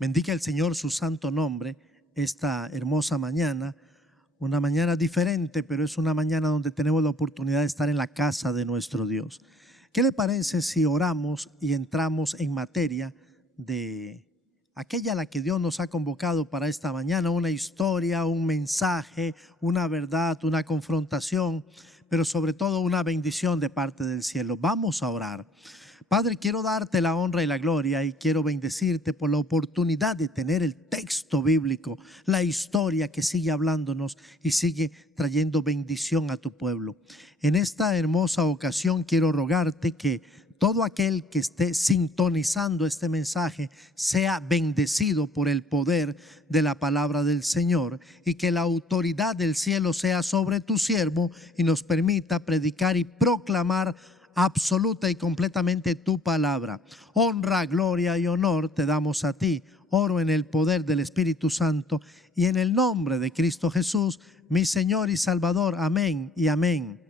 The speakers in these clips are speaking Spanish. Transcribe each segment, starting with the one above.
Bendiga el Señor su santo nombre esta hermosa mañana, una mañana diferente, pero es una mañana donde tenemos la oportunidad de estar en la casa de nuestro Dios. ¿Qué le parece si oramos y entramos en materia de aquella a la que Dios nos ha convocado para esta mañana? Una historia, un mensaje, una verdad, una confrontación, pero sobre todo una bendición de parte del cielo. Vamos a orar. Padre, quiero darte la honra y la gloria y quiero bendecirte por la oportunidad de tener el texto bíblico, la historia que sigue hablándonos y sigue trayendo bendición a tu pueblo. En esta hermosa ocasión quiero rogarte que todo aquel que esté sintonizando este mensaje sea bendecido por el poder de la palabra del Señor, y que la autoridad del cielo sea sobre tu siervo y nos permita predicar y proclamar absoluta y completamente tu palabra. Honra, gloria y honor te damos a ti. Oro en el poder del Espíritu Santo y en el nombre de Cristo Jesús, mi Señor y Salvador. Amén y amén.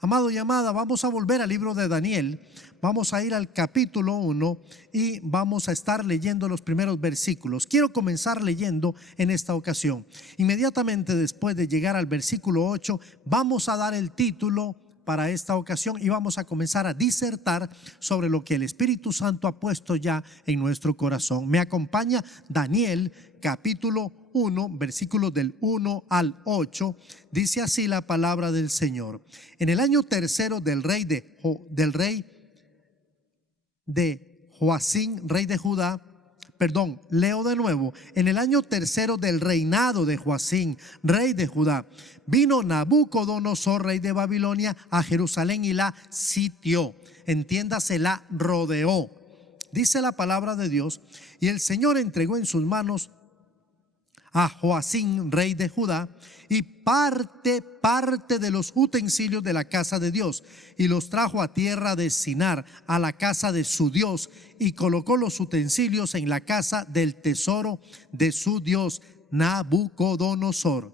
Amado y amada, vamos a volver al libro de Daniel. Vamos a ir al capítulo 1 y vamos a estar leyendo los primeros versículos. Quiero comenzar leyendo en esta ocasión. Inmediatamente después de llegar al versículo 8, vamos a dar el título para esta ocasión y vamos a comenzar a disertar sobre lo que el Espíritu Santo ha puesto ya en nuestro corazón. Me acompaña Daniel capítulo 1, versículos del 1 al 8. Dice así la palabra del Señor: en el año tercero del rey de Joacim, rey de Judá, leo de nuevo. En el año tercero del reinado de Joacim, rey de Judá, vino Nabucodonosor, rey de Babilonia, a Jerusalén y la sitió. Entiéndase, la rodeó. Dice la palabra de Dios: y el Señor entregó en sus manos a Joacim, rey de Judá, y parte de los utensilios de la casa de Dios, y los trajo a tierra de Sinar, a la casa de su Dios, y colocó los utensilios en la casa del tesoro de su Dios Nabucodonosor.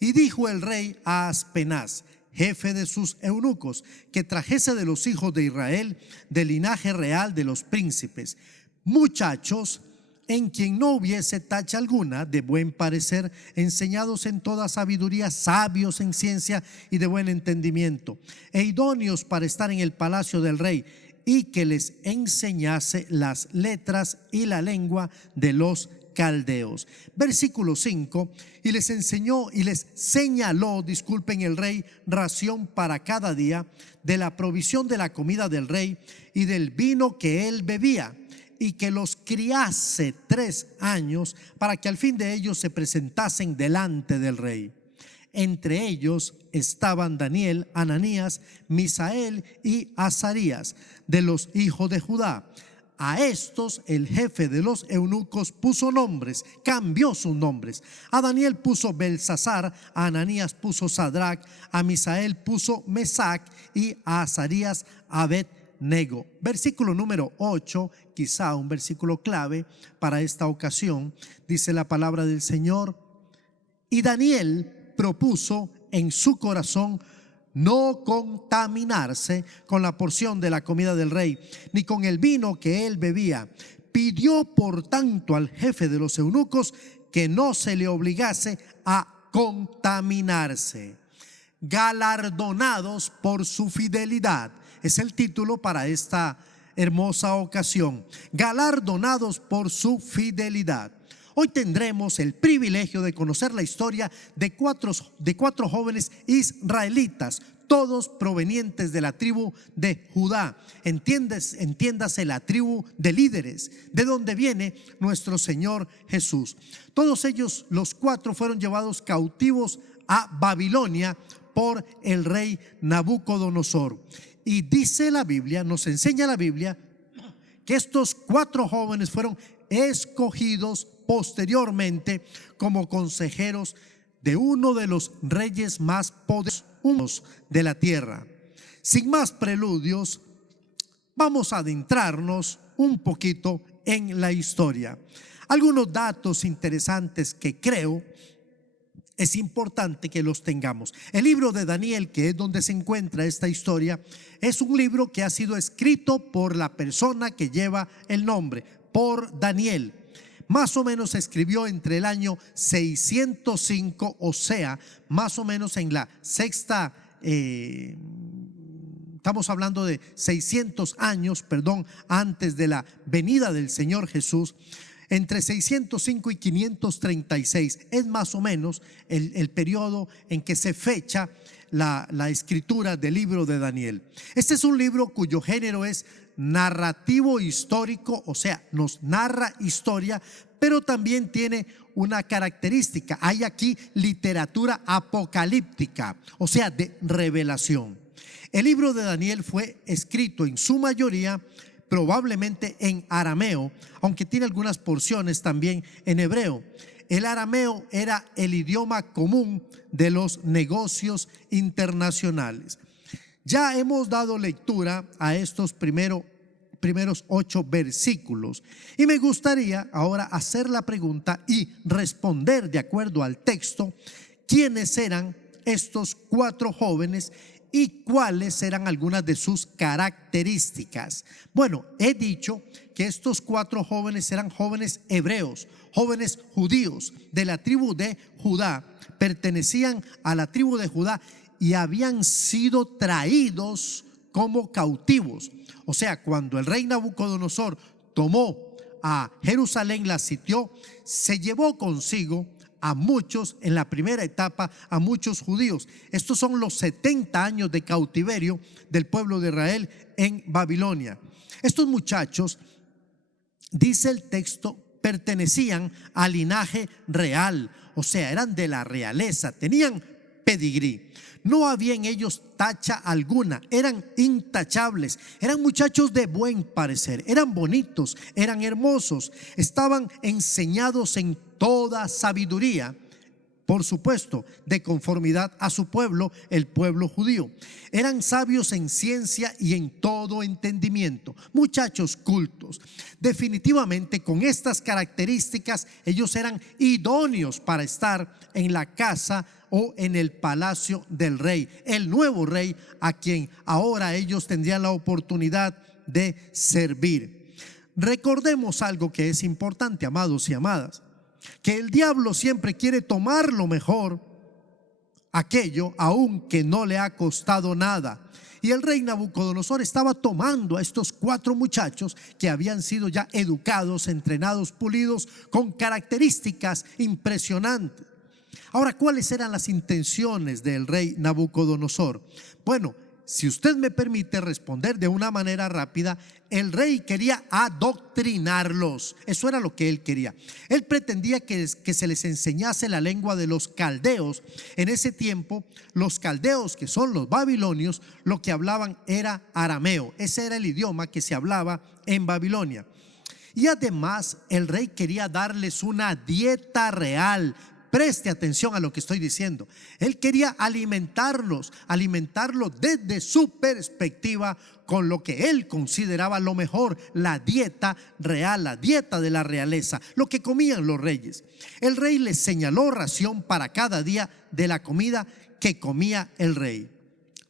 Y dijo el rey a Aspenaz, jefe de sus eunucos, que trajese de los hijos de Israel, del linaje real de los príncipes, muchachos en quien no hubiese tacha alguna, de buen parecer, enseñados en toda sabiduría, sabios en ciencia y de buen entendimiento, e idóneos para estar en el palacio del rey, y que les enseñase las letras y la lengua de los caldeos. Versículo 5: y les enseñó y les señaló, disculpen el rey, ración para cada día de la provisión de la comida del rey y del vino que él bebía, y que los criase 3 años, para que al fin de ellos se presentasen delante del rey. Entre ellos estaban Daniel, Ananías, Misael y Azarías, de los hijos de Judá. A estos el jefe de los eunucos puso nombres, cambió sus nombres. A Daniel puso Belsasar, a Ananías puso Sadrac, a Misael puso Mesac y a Azarías Abed-nego. Versículo número 8, quizá un versículo clave para esta ocasión. Dice la palabra del Señor: y Daniel propuso en su corazón no contaminarse con la porción de la comida del rey, ni con el vino que él bebía. Pidió por tanto al jefe de los eunucos que no se le obligase a contaminarse. Galardonados por su fidelidad es el título para esta hermosa ocasión. Galardonados por su fidelidad. Hoy tendremos el privilegio de conocer la historia de cuatro jóvenes israelitas, todos provenientes de la tribu de Judá. Entiéndase, la tribu de líderes, de donde viene nuestro Señor Jesús. Todos ellos, los 4, fueron llevados cautivos a Babilonia por el rey Nabucodonosor. Y dice la Biblia, nos enseña la Biblia, que estos 4 jóvenes fueron escogidos posteriormente como consejeros de uno de los reyes más poderosos de la tierra. Sin más preludios, vamos a adentrarnos un poquito en la historia. Algunos datos interesantes que creo es importante que los tengamos. El libro de Daniel, que es donde se encuentra esta historia, es un libro que ha sido escrito por la persona que lleva el nombre, por Daniel. Más o menos se escribió entre el año 605, o sea, más o menos en la sexta, estamos hablando de 600 años, perdón, antes de la venida del Señor Jesús. Entre 605 y 536 es más o menos el periodo en que se fecha la escritura del libro de Daniel. Este es un libro cuyo género es narrativo histórico, o sea, nos narra historia, pero también tiene una característica. Hay aquí literatura apocalíptica, o sea, de revelación. El libro de Daniel fue escrito en su mayoría probablemente en arameo, aunque tiene algunas porciones también en hebreo. El arameo era el idioma común de los negocios internacionales. Ya hemos dado lectura a estos primeros 8 versículos y me gustaría ahora hacer la pregunta y responder de acuerdo al texto quiénes eran estos 4 jóvenes y cuáles eran algunas de sus características. Bueno, he dicho que estos 4 jóvenes eran jóvenes hebreos, jóvenes judíos de la tribu de Judá, pertenecían a la tribu de Judá y habían sido traídos como cautivos. O sea, cuando el rey Nabucodonosor tomó a Jerusalén, la sitió, se llevó consigo a muchos, en la primera etapa, a muchos judíos. Estos son los 70 años de cautiverio del pueblo de Israel en Babilonia. Estos muchachos, dice el texto, pertenecían al linaje real, o sea, eran de la realeza, tenían pedigrí. No había en ellos tacha alguna, eran intachables, eran muchachos de buen parecer, eran bonitos, eran hermosos, estaban enseñados en toda sabiduría, por supuesto, de conformidad a su pueblo, el pueblo judío. Eran sabios en ciencia y en todo entendimiento, muchachos cultos. Definitivamente, con estas características, ellos eran idóneos para estar en la casa o en el palacio del rey, el nuevo rey a quien ahora ellos tendrían la oportunidad de servir. Recordemos algo que es importante, amados y amadas, que el diablo siempre quiere tomar lo mejor, aquello aun que no le ha costado nada. Y el rey Nabucodonosor estaba tomando a estos 4 muchachos que habían sido ya educados, entrenados, pulidos, con características impresionantes. Ahora, ¿cuáles eran las intenciones del rey Nabucodonosor? Bueno, si usted me permite responder de una manera rápida, el rey quería adoctrinarlos. Eso era lo que él quería. Él pretendía que se les enseñase la lengua de los caldeos. En ese tiempo, los caldeos, que son los babilonios, lo que hablaban era arameo. Ese era el idioma que se hablaba en Babilonia. Y además, el rey quería darles una dieta real. Preste atención a lo que estoy diciendo. Él quería alimentarlos desde su perspectiva con lo que él consideraba lo mejor, la dieta real, la dieta de la realeza, lo que comían los reyes. El rey les señaló ración para cada día de la comida que comía el rey.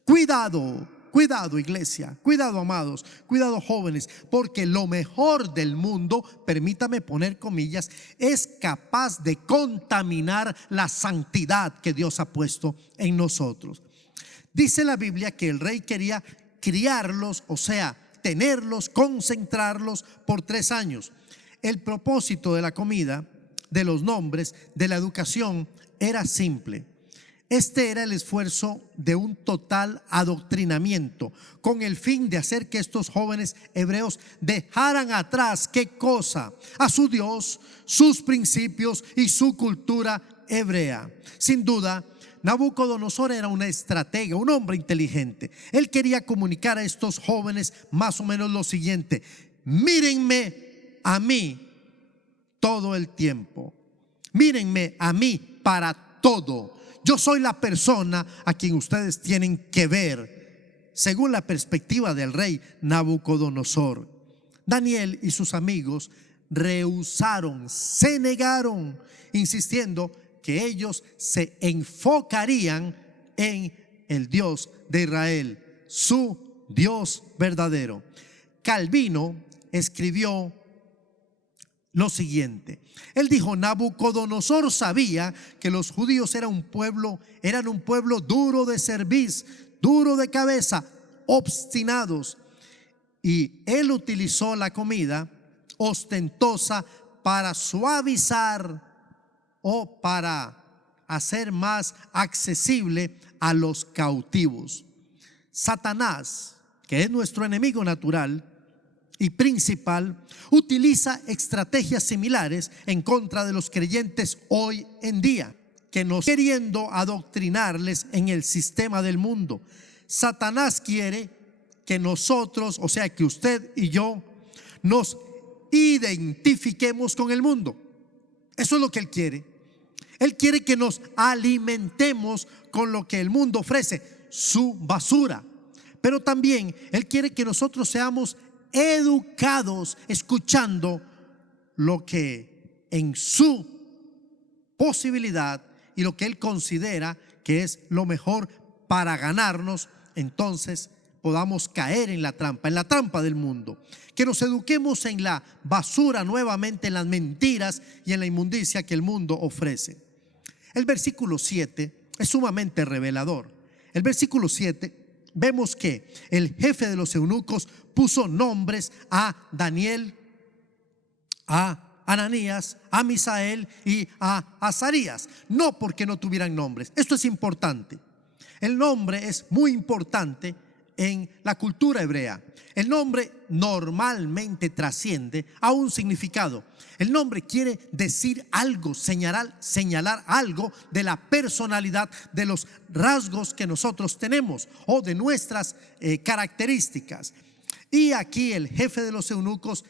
Cuidado, iglesia, cuidado, amados, cuidado, jóvenes, porque lo mejor del mundo, permítame poner comillas, es capaz de contaminar la santidad que Dios ha puesto en nosotros. Dice la Biblia que el rey quería criarlos, o sea, tenerlos, concentrarlos por 3 años. El propósito de la comida, de los nombres, de la educación era simple. Este era el esfuerzo de un total adoctrinamiento con el fin de hacer que estos jóvenes hebreos dejaran atrás, ¿qué cosa? A su Dios, sus principios y su cultura hebrea. Sin duda, Nabucodonosor era un estratega, un hombre inteligente. Él quería comunicar a estos jóvenes más o menos lo siguiente: mírenme a mí todo el tiempo, mírenme a mí para todo. Yo soy la persona a quien ustedes tienen que ver según la perspectiva del rey Nabucodonosor. Daniel y sus amigos rehusaron, se negaron, insistiendo que ellos se enfocarían en el Dios de Israel, su Dios verdadero. Calvino escribió lo siguiente. Él dijo: Nabucodonosor sabía que los judíos eran un pueblo duro de cerviz, duro de cabeza, obstinados. Y él utilizó la comida ostentosa para suavizar o para hacer más accesible a los cautivos. Satanás, que es nuestro enemigo natural y principal, utiliza estrategias similares en contra de los creyentes hoy en día, que nos queriendo adoctrinarles en el sistema del mundo. Satanás quiere que nosotros, o sea, que usted y yo, nos identifiquemos con el mundo. Eso es lo que él quiere. Él quiere que nos alimentemos con lo que el mundo ofrece, su basura. Pero también él quiere que nosotros seamos educados escuchando lo que en su posibilidad y lo que él considera que es lo mejor para ganarnos, entonces podamos caer en la trampa del mundo. Que nos eduquemos en la basura nuevamente, en las mentiras y en la inmundicia que el mundo ofrece. El versículo 7 es sumamente revelador. El versículo 7 vemos que el jefe de los eunucos puso nombres a Daniel, a Ananías, a Misael y a Azarías, no porque no tuvieran nombres. Esto es importante. El nombre es muy importante en la cultura hebrea. El nombre normalmente trasciende a un significado. El nombre quiere decir algo, señalar algo de la personalidad, de los rasgos que nosotros tenemos o de nuestras características. Y aquí el jefe de los eunucos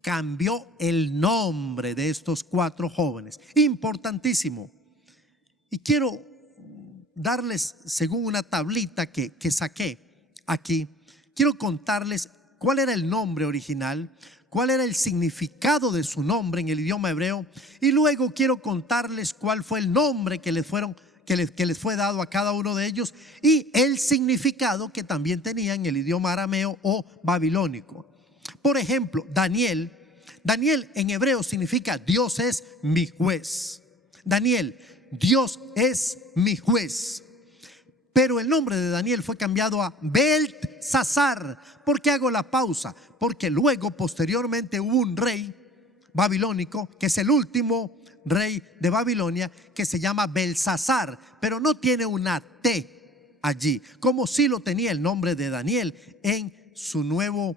cambió el nombre de estos 4 jóvenes. Importantísimo. Y quiero darles, según una tablita que saqué aquí, quiero contarles cuál era el nombre original, cuál era el significado de su nombre en el idioma hebreo, y luego quiero contarles cuál fue el nombre que les fue dado a cada uno de ellos y el significado que también tenía en el idioma arameo o babilónico. Por ejemplo, Daniel en hebreo significa Dios es mi juez. Daniel, Dios es mi juez. Pero el nombre de Daniel fue cambiado a Beltsasar. ¿Por qué hago la pausa? Porque luego, posteriormente, hubo un rey babilónico, que es el último rey de Babilonia, que se llama Belsasar, pero no tiene una T allí, como sí lo tenía el nombre de Daniel en su nuevo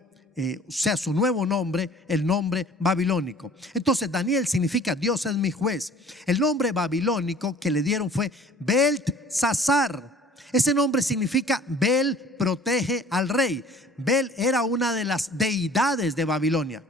nombre, el nombre babilónico. Entonces Daniel significa Dios es mi juez. El nombre babilónico que le dieron fue Beltsasar. Ese nombre significa Bel protege al rey. Bel era una de las deidades de Babilonia.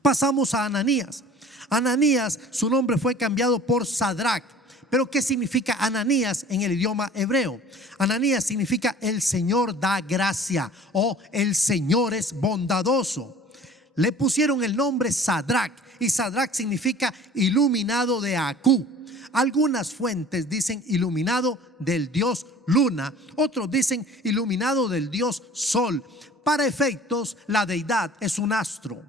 Pasamos a Ananías. Ananías, su nombre fue cambiado por Sadrach. Pero ¿qué significa Ananías en el idioma hebreo? Ananías significa el Señor da gracia o el Señor es bondadoso. Le pusieron el nombre Sadrach, y Sadrach significa iluminado de Acú. Algunas fuentes dicen iluminado del dios Luna, otros dicen iluminado del dios Sol. Para efectos, la deidad es un astro.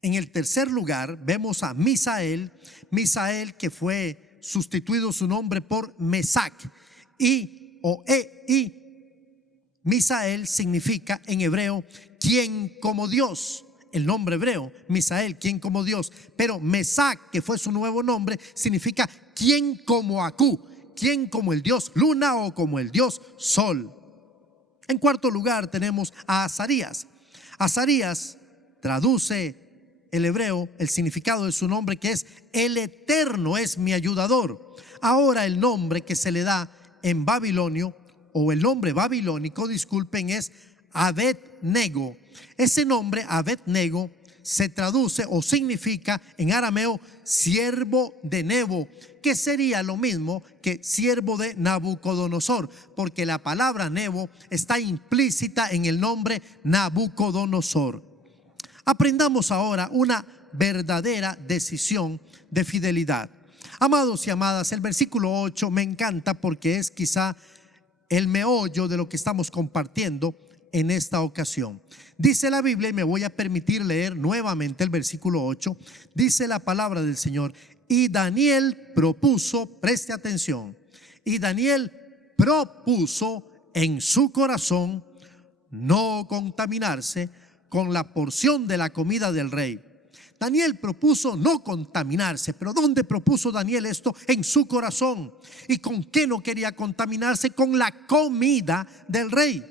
En el tercer lugar vemos a Misael, que fue sustituido su nombre por Mesac, y Misael significa en hebreo quien como Dios. El nombre hebreo, Misael, quien como Dios. Pero Mesac, que fue su nuevo nombre, significa quien como Acú, quien como el dios Luna o como el dios Sol. En cuarto lugar tenemos a Azarías. Azarías traduce el hebreo, el significado de su nombre, que es el Eterno es mi ayudador. Ahora el nombre que se le da en babilonio, o el nombre babilónico, disculpen, es Abed-nego. Ese nombre Abed-nego se traduce o significa en arameo siervo de Nebo, que sería lo mismo que siervo de Nabucodonosor, porque la palabra Nebo está implícita en el nombre Nabucodonosor. Aprendamos ahora una verdadera decisión de fidelidad. Amados y amadas, el versículo 8 me encanta porque es quizá el meollo de lo que estamos compartiendo en esta ocasión. Dice la Biblia, y me voy a permitir leer nuevamente el versículo 8, dice la palabra del Señor: y Daniel propuso, preste atención, y Daniel propuso en su corazón no contaminarse con la porción de la comida del rey. Daniel propuso no contaminarse, pero ¿dónde propuso Daniel esto? En su corazón. ¿Y con qué no quería contaminarse? Con la comida del rey.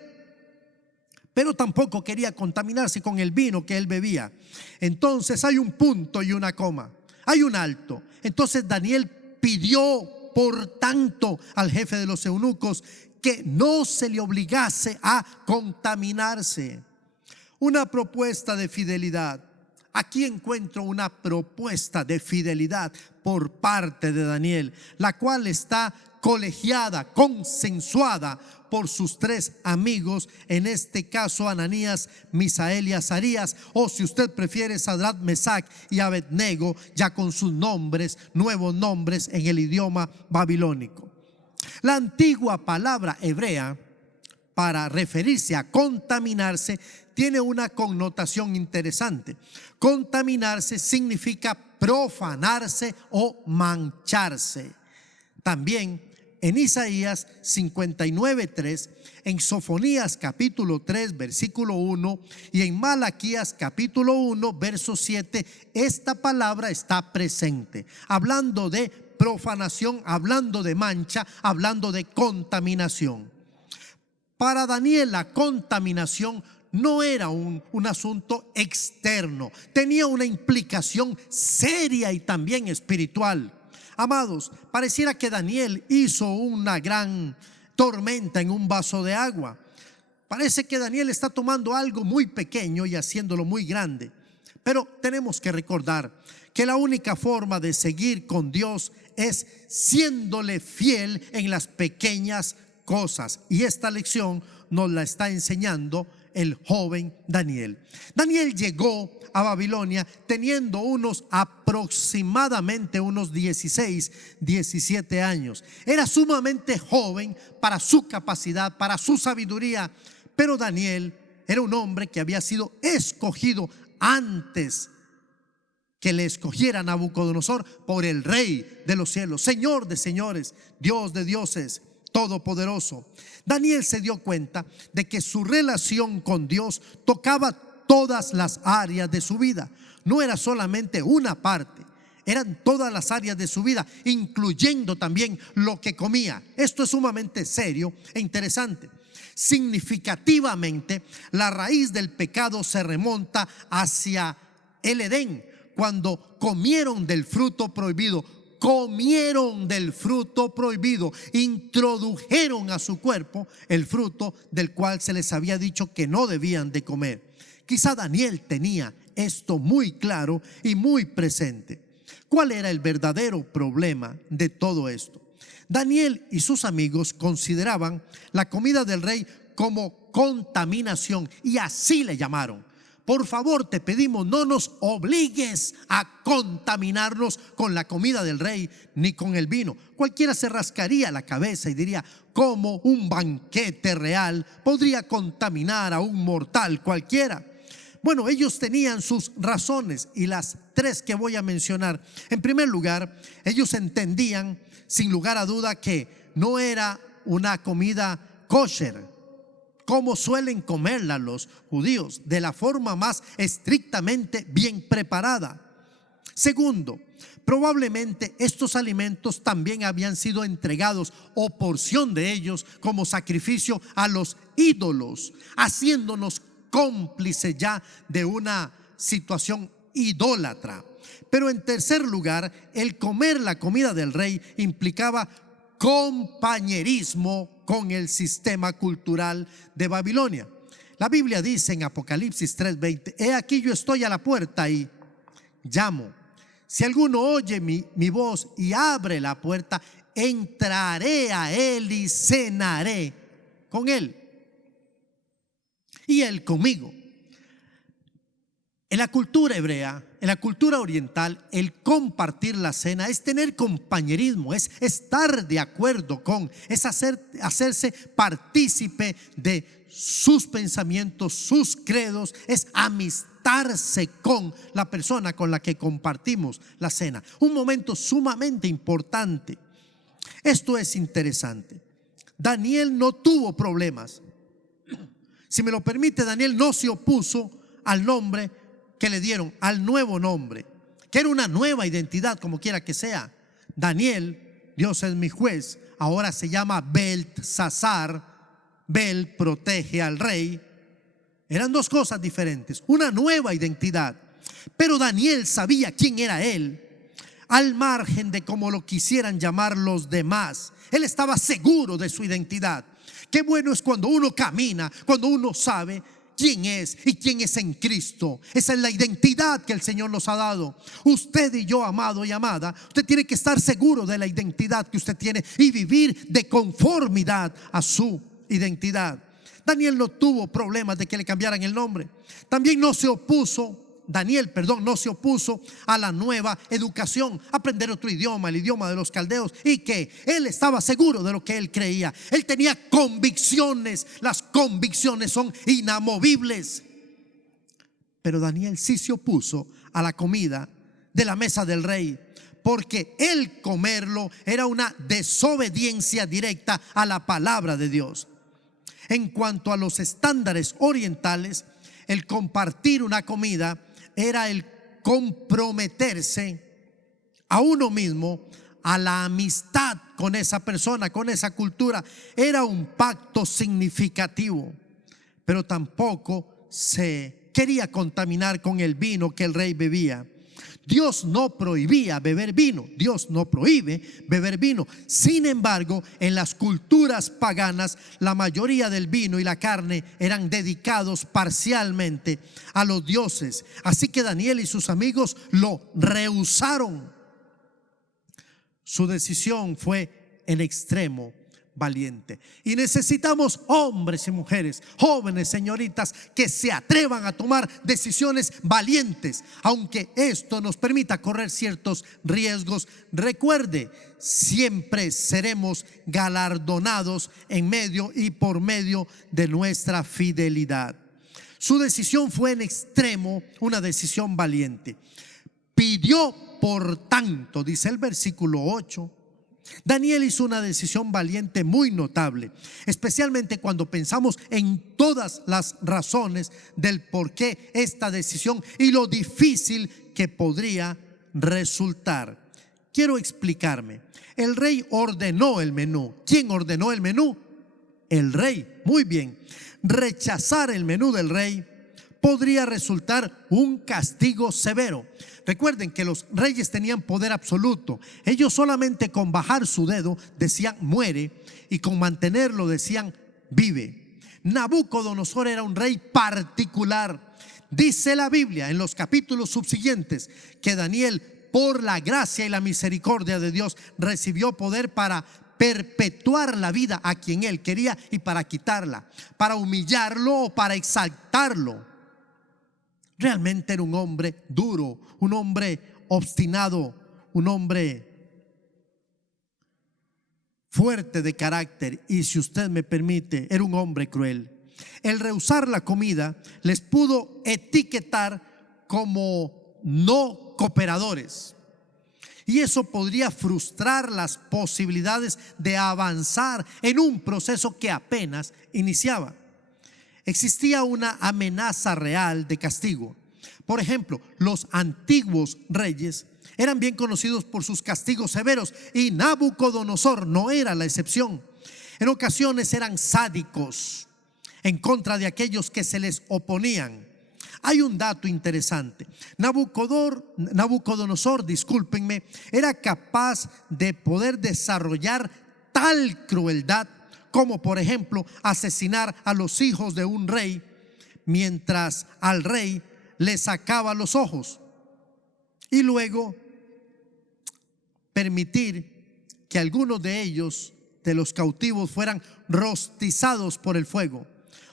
Pero tampoco quería contaminarse con el vino que él bebía. Entonces hay un punto y una coma, hay un alto. Entonces Daniel pidió, por tanto, al jefe de los eunucos que no se le obligase a contaminarse. Una propuesta de fidelidad. Aquí encuentro una propuesta de fidelidad por parte de Daniel, la cual está colegiada, consensuada por sus tres amigos, en este caso Ananías, Misael y Azarías, o si usted prefiere Sadrac, Mesac y Abednego, ya con sus nombres, nuevos nombres en el idioma babilónico. La antigua palabra hebrea para referirse a contaminarse tiene una connotación interesante. Contaminarse significa profanarse o mancharse. También en Isaías 59:3, en Sofonías capítulo 3 versículo 1 y en Malaquías capítulo 1 verso 7, esta palabra está presente, hablando de profanación, hablando de mancha, hablando de contaminación. Para Daniel la contaminación no era un asunto externo, tenía una implicación seria y también espiritual. Amados, pareciera que Daniel hizo una gran tormenta en un vaso de agua. Parece que Daniel está tomando algo muy pequeño y haciéndolo muy grande. Pero tenemos que recordar que la única forma de seguir con Dios es siéndole fiel en las pequeñas cosas. Y esta lección nos la está enseñando el joven Daniel. Daniel llegó a Babilonia teniendo aproximadamente unos 16, 17 años. Era sumamente joven para su capacidad, para su sabiduría, pero Daniel era un hombre que había sido escogido antes que le escogiera Nabucodonosor por el Rey de los cielos, Señor de señores, Dios de dioses, todopoderoso. Daniel se dio cuenta de que su relación con Dios tocaba todas las áreas de su vida. No era solamente una parte, eran todas las áreas de su vida, incluyendo también lo que comía. Esto es sumamente serio e interesante. Significativamente, la raíz del pecado se remonta hacia el Edén, cuando comieron del fruto prohibido. Comieron del fruto prohibido, introdujeron a su cuerpo el fruto del cual se les había dicho que no debían de comer. Quizá Daniel tenía esto muy claro y muy presente. ¿Cuál era el verdadero problema de todo esto? Daniel y sus amigos consideraban la comida del rey como contaminación y así le llamaron. Por favor, te pedimos, no nos obligues a contaminarnos con la comida del rey ni con el vino. Cualquiera se rascaría la cabeza y diría: ¿cómo un banquete real podría contaminar a un mortal cualquiera? Bueno, ellos tenían sus razones y las tres que voy a mencionar. En primer lugar, ellos entendían sin lugar a duda que no era una comida kosher, como suelen comerla los judíos, de la forma más estrictamente bien preparada. Segundo, probablemente estos alimentos también habían sido entregados o porción de ellos como sacrificio a los ídolos, haciéndonos cómplices ya de una situación idólatra. Pero en tercer lugar, el comer la comida del rey implicaba compañerismo con el sistema cultural de Babilonia. La Biblia dice en Apocalipsis 3:20: he aquí yo estoy a la puerta y llamo. Si alguno oye mi voz y abre la puerta, entraré a él y cenaré con él y él conmigo. En la cultura hebrea, en la cultura oriental, el compartir la cena es tener compañerismo, es estar de acuerdo con, es hacerse partícipe de sus pensamientos, sus credos, es amistarse con la persona con la que compartimos la cena. Un momento sumamente importante. Esto es interesante. Daniel no tuvo problemas. Si me lo permite, Daniel no se opuso al nombre que le dieron, al nuevo nombre, que era una nueva identidad, como quiera que sea. Daniel, Dios es mi juez, ahora se llama Beltsasar. Bel protege al rey. Eran dos cosas diferentes, una nueva identidad. Pero Daniel sabía quién era él, al margen de cómo lo quisieran llamar los demás. Él estaba seguro de su identidad. Qué bueno es cuando uno camina, cuando uno sabe quién es y quién es en Cristo. Esa es la identidad que el Señor nos ha dado. Usted y yo, amado y amada, usted tiene que estar seguro de la identidad que usted tiene y vivir de conformidad a su identidad. Daniel no tuvo problemas de que le cambiaran el nombre. También no se opuso a la nueva educación, aprender otro idioma, el idioma de los caldeos, y que él estaba seguro de lo que él creía. Él tenía convicciones, las convicciones son inamovibles. Pero Daniel sí se opuso a la comida de la mesa del rey, porque el comerlo era una desobediencia directa a la palabra de Dios. En cuanto a los estándares orientales, el compartir una comida era el comprometerse a uno mismo, a la amistad con esa persona, con esa cultura. Era un pacto significativo, pero tampoco se quería contaminar con el vino que el rey bebía. Dios no prohibía beber vino, Dios no prohíbe beber vino. Sin embargo, en las culturas paganas, la mayoría del vino y la carne eran dedicados parcialmente a los dioses. Así que Daniel y sus amigos lo rehusaron. Su decisión fue en extremo valiente. Y necesitamos hombres y mujeres, jóvenes, señoritas, que se atrevan a tomar decisiones valientes, aunque esto nos permita correr ciertos riesgos. Recuerde, siempre seremos galardonados en medio y por medio de nuestra fidelidad. Su decisión fue en extremo una decisión valiente. Pidió, por tanto, dice el versículo 8, Daniel hizo una decisión valiente muy notable, especialmente cuando pensamos en todas las razones del por qué esta decisión y lo difícil que podría resultar. Quiero explicarme. El rey ordenó el menú. ¿Quién ordenó el menú? El rey. Muy bien. Rechazar el menú del rey podría resultar un castigo severo. Recuerden que los reyes tenían poder absoluto. Ellos solamente con bajar su dedo decían muere, y con mantenerlo decían vive. Nabucodonosor era un rey particular. Dice la Biblia en los capítulos subsiguientes que Daniel, por la gracia y la misericordia de Dios, recibió poder para perpetuar la vida a quien él quería y para quitarla, para humillarlo o para exaltarlo. Realmente era un hombre duro, un hombre obstinado, un hombre fuerte de carácter, y si usted me permite, era un hombre cruel. El rehusar la comida les pudo etiquetar como no cooperadores, y eso podría frustrar las posibilidades de avanzar en un proceso que apenas iniciaba. Existía una amenaza real de castigo. Por ejemplo, los antiguos reyes eran bien conocidos por sus castigos severos, y Nabucodonosor no era la excepción. En ocasiones eran sádicos en contra de aquellos que se les oponían. Hay un dato interesante. Nabucodonosor, discúlpenme, era capaz de poder desarrollar tal crueldad como, por ejemplo, asesinar a los hijos de un rey mientras al rey le sacaba los ojos, y luego permitir que algunos de ellos, de los cautivos, fueran rostizados por el fuego.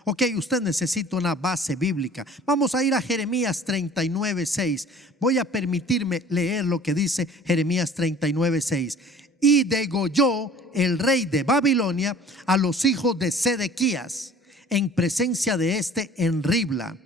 Ok, usted necesita una base bíblica. Vamos a ir a Jeremías 39:6. Voy a permitirme leer lo que dice Jeremías 39:6. Y degolló el rey de Babilonia a los hijos de Sedequías en presencia de este en Ribla,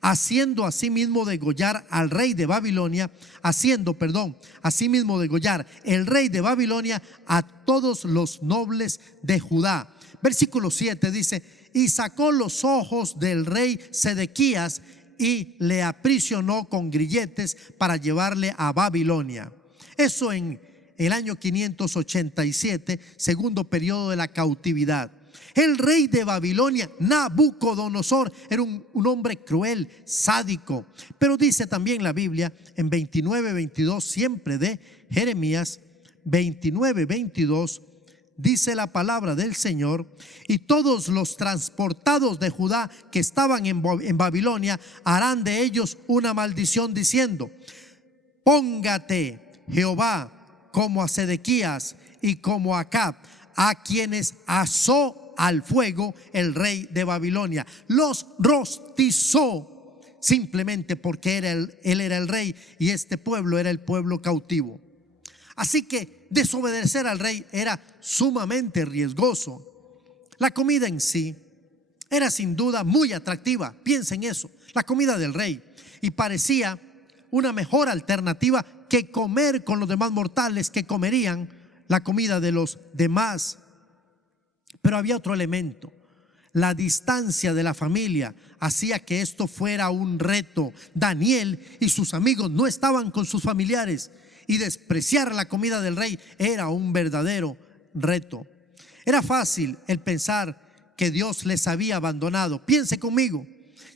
haciendo asimismo degollar al rey de Babilonia, asimismo degollar el rey de Babilonia a todos los nobles de Judá. Versículo 7 dice: y sacó los ojos del rey Sedequías y le aprisionó con grilletes para llevarle a Babilonia. Eso en el año 587, segundo periodo de la cautividad. El rey de Babilonia, Nabucodonosor, era un hombre cruel, sádico. Pero dice también la Biblia en 29:22, siempre de Jeremías 29:22, dice la palabra del Señor: y todos los transportados de Judá que estaban en Babilonia harán de ellos una maldición, diciendo: póngate Jehová como a Sedequías y como a Acab, a quienes asó al fuego el rey de Babilonia. Los rostizó simplemente porque él era el rey y este pueblo era el pueblo cautivo. Así que desobedecer al rey era sumamente riesgoso. La comida en sí era sin duda muy atractiva. Piensen eso, la comida del rey, y parecía una mejor alternativa que comer con los demás mortales que comerían la comida de los demás. Pero había otro elemento: la distancia de la familia hacía que esto fuera un reto. Daniel y sus amigos no estaban con sus familiares, y despreciar la comida del rey era un verdadero reto. Era fácil el pensar que Dios les había abandonado. Piense conmigo: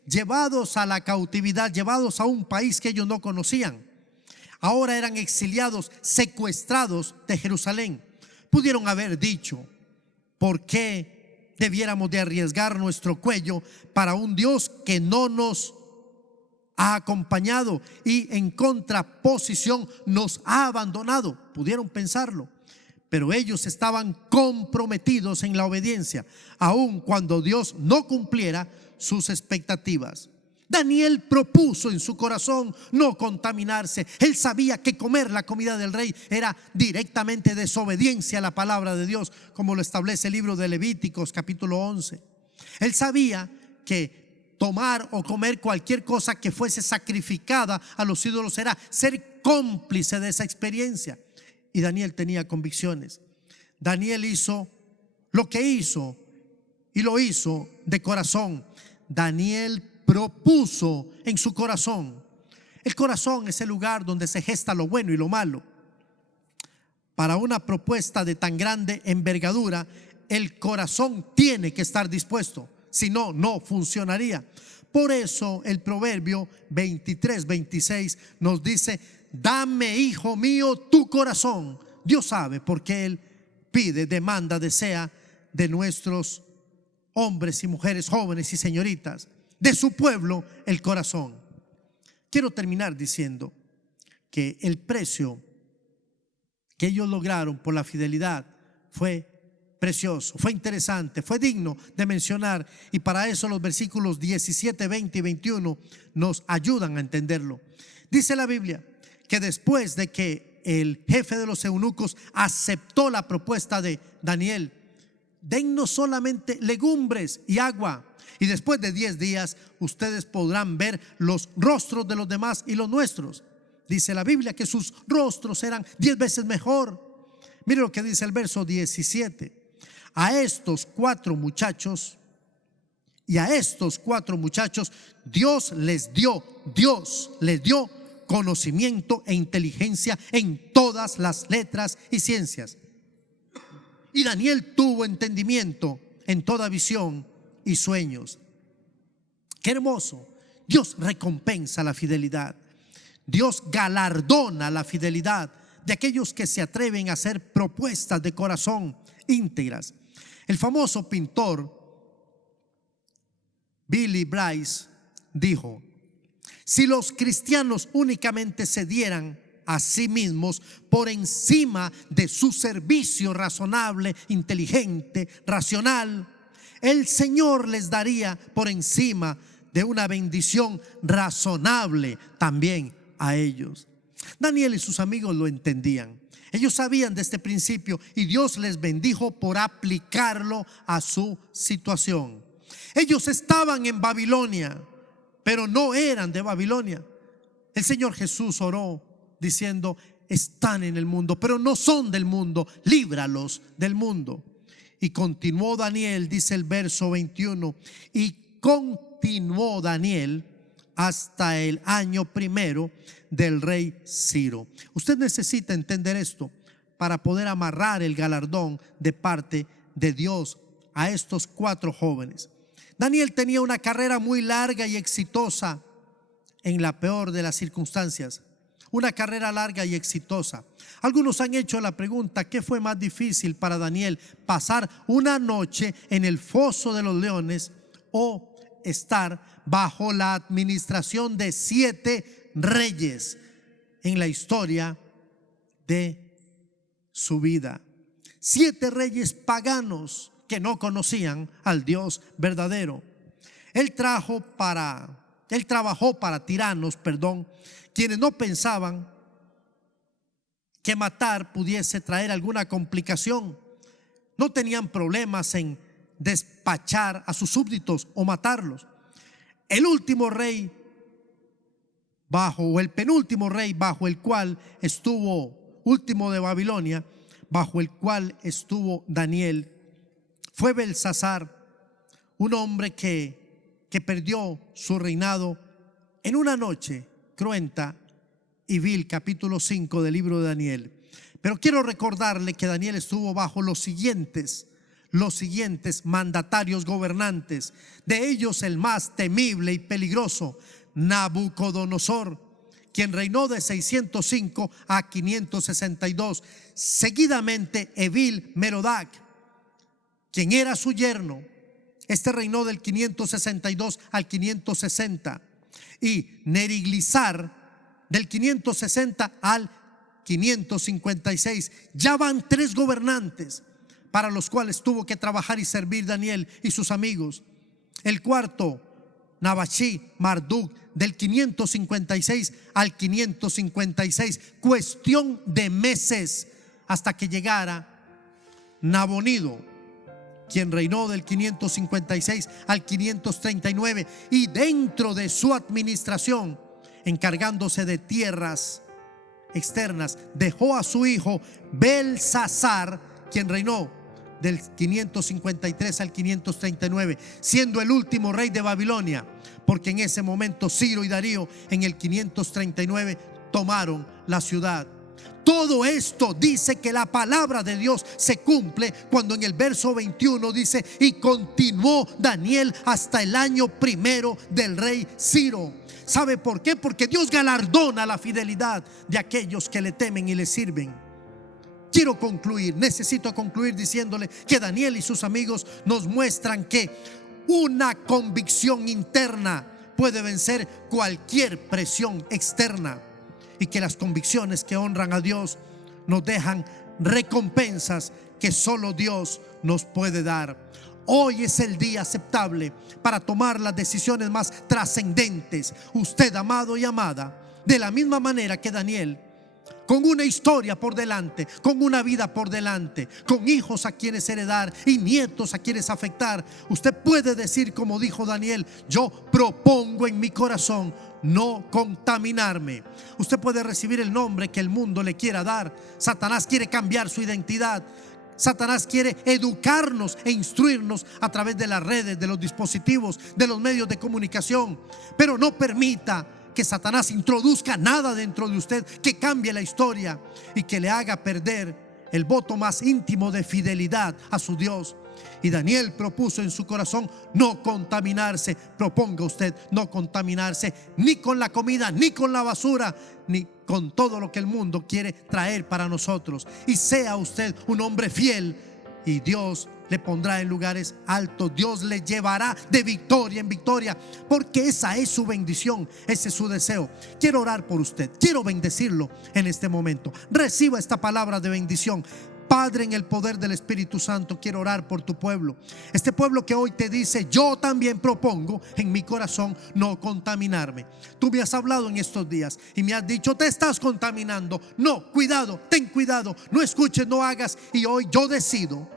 llevados a la cautividad, llevados a un país que ellos no conocían, ahora eran exiliados, secuestrados de Jerusalén. Pudieron haber dicho: ¿por qué debiéramos de arriesgar nuestro cuello para un Dios que no nos ha acompañado y en contraposición nos ha abandonado? Pudieron pensarlo, pero ellos estaban comprometidos en la obediencia, aun cuando Dios no cumpliera sus expectativas. Daniel propuso en su corazón no contaminarse. Él sabía que comer la comida del rey era directamente desobediencia a la palabra de Dios, como lo establece el libro de Levíticos capítulo 11. Él sabía que tomar o comer cualquier cosa que fuese sacrificada a los ídolos era ser cómplice de esa experiencia. Y Daniel tenía convicciones. Daniel hizo lo que hizo y lo hizo de corazón. Daniel propuso en su corazón. El corazón es el lugar donde se gesta lo bueno y lo malo. Para una propuesta de tan grande envergadura, el corazón tiene que estar dispuesto, si no, no funcionaría. Por eso el proverbio 23:26 nos dice: dame, hijo mío, tu corazón. Dios sabe por qué Él pide, demanda, desea de nuestros hombres y mujeres, jóvenes y señoritas, de su pueblo, el corazón. Quiero terminar diciendo que el precio que ellos lograron por la fidelidad fue precioso, fue interesante, fue digno de mencionar, y para eso los versículos 17, 20 y 21 nos ayudan a entenderlo. Dice la Biblia que después de que el jefe de los eunucos aceptó la propuesta de Daniel: dennos solamente legumbres y agua, y después de 10 días ustedes podrán ver los rostros de los demás y los nuestros. Dice la Biblia que sus rostros eran 10 veces mejor. Mire lo que dice el verso 17: a estos cuatro muchachos Dios les dio conocimiento e inteligencia en todas las letras y ciencias. Y Daniel tuvo entendimiento en toda visión y sueños. Qué hermoso. Dios recompensa la fidelidad. Dios galardona la fidelidad de aquellos que se atreven a hacer propuestas de corazón íntegras. El famoso pintor Billy Bryce dijo: si los cristianos únicamente se dieran a sí mismos por encima de su servicio razonable, inteligente, racional, el Señor les daría por encima de una bendición razonable también a ellos. Daniel y sus amigos lo entendían. Ellos sabían de este principio y Dios les bendijo por aplicarlo a su situación. Ellos estaban en Babilonia, pero no eran de Babilonia. El Señor Jesús oró diciendo: están en el mundo, pero no son del mundo, líbralos del mundo. Y continuó Daniel, dice el verso 21, y continuó Daniel hasta el año primero del rey Ciro. Usted necesita entender esto para poder amarrar el galardón de parte de Dios a estos 4 jóvenes. Daniel tenía una carrera muy larga y exitosa en la peor de las circunstancias. Una carrera larga y exitosa. Algunos han hecho la pregunta: ¿qué fue más difícil para Daniel? ¿Pasar una noche en el foso de los leones o estar bajo la administración de 7 reyes en la historia de su vida? 7 reyes paganos que no conocían al Dios verdadero. Él trabajó para tiranos, quienes no pensaban que matar pudiese traer alguna complicación. No tenían problemas en despachar a sus súbditos o matarlos. El último rey el penúltimo rey bajo el cual estuvo, último de Babilonia, bajo el cual estuvo Daniel, fue Belsasar, un hombre que perdió su reinado en una noche cruenta y vil. Capítulo 5 del libro de Daniel. Pero quiero recordarle que Daniel estuvo bajo los siguientes mandatarios gobernantes. De ellos el más temible y peligroso, Nabucodonosor, quien reinó de 605 a 562. Seguidamente Evil Merodac, quien era su yerno. Este reinó del 562 al 560. Y Neriglisar del 560 al 556. Ya van 3 gobernantes para los cuales tuvo que trabajar y servir Daniel y sus amigos. El cuarto, Nabashi Marduk, del 556 al 556. Cuestión de meses hasta que llegara Nabonido, quien reinó del 556 al 539, y dentro de su administración, encargándose de tierras externas, dejó a su hijo Belsasar, quien reinó del 553 al 539, siendo el último rey de Babilonia, porque en ese momento Ciro y Darío en el 539 tomaron la ciudad. Todo esto dice que la palabra de Dios se cumple cuando en el verso 21 dice: y continuó Daniel hasta el año primero del rey Ciro. ¿Sabe por qué? Porque Dios galardona la fidelidad de aquellos que le temen y le sirven. Necesito concluir diciéndole que Daniel y sus amigos nos muestran que una convicción interna puede vencer cualquier presión externa, y que las convicciones que honran a Dios nos dejan recompensas que solo Dios nos puede dar. Hoy es el día aceptable para tomar las decisiones más trascendentes. Usted, amado y amada, de la misma manera que Daniel, con una historia por delante, con una vida por delante, con hijos a quienes heredar y nietos a quienes afectar, usted puede decir como dijo Daniel: yo propongo en mi corazón no contaminarme. Usted puede recibir el nombre que el mundo le quiera dar. Satanás quiere cambiar su identidad. Satanás quiere educarnos e instruirnos a través de las redes, de los dispositivos, de los medios de comunicación. Pero no permita que Satanás introduzca nada dentro de usted que cambie la historia y que le haga perder el voto más íntimo de fidelidad a su Dios. Y Daniel propuso en su corazón no contaminarse. Proponga usted no contaminarse ni con la comida, ni con la basura, ni con todo lo que el mundo quiere traer para nosotros. Y sea usted un hombre fiel, y Dios le pondrá en lugares altos. Dios le llevará de victoria en victoria, porque esa es su bendición, ese es su deseo. Quiero orar por usted, quiero bendecirlo en este momento. Reciba esta palabra de bendición. Padre, en el poder del Espíritu Santo, quiero orar por tu pueblo. Este pueblo que hoy te dice: yo también propongo en mi corazón no contaminarme. Tú me has hablado en estos días y me has dicho: te estás contaminando. No, cuidado, ten cuidado, no escuches, no hagas. Y hoy yo decido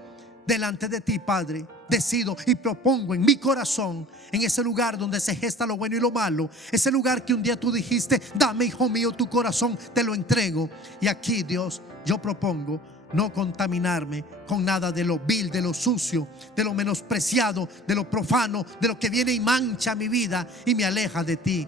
delante de ti, Padre, decido y propongo en mi corazón, en ese lugar donde se gesta lo bueno y lo malo, ese lugar que un día tú dijiste: dame, hijo mío, tu corazón, te lo entrego. Y aquí, Dios, yo propongo no contaminarme con nada de lo vil, de lo sucio, de lo menospreciado, de lo profano, de lo que viene y mancha mi vida y me aleja de ti.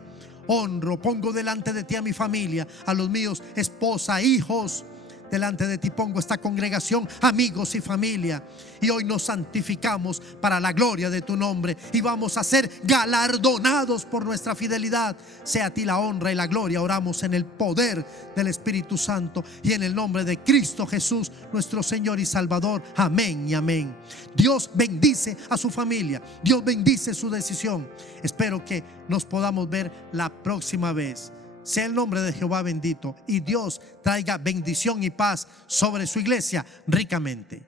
Honro, pongo delante de ti a mi familia, a los míos, esposa, hijos. Delante de ti pongo esta congregación, amigos y familia. Y hoy nos santificamos para la gloria de tu nombre y vamos a ser galardonados por nuestra fidelidad. Sea a ti la honra y la gloria. Oramos en el poder del Espíritu Santo y en el nombre de Cristo Jesús, nuestro Señor y Salvador. Amén y amén. Dios bendice a su familia. Dios bendice su decisión. Espero que nos podamos ver la próxima vez. Sea el nombre de Jehová bendito y Dios traiga bendición y paz sobre su iglesia ricamente.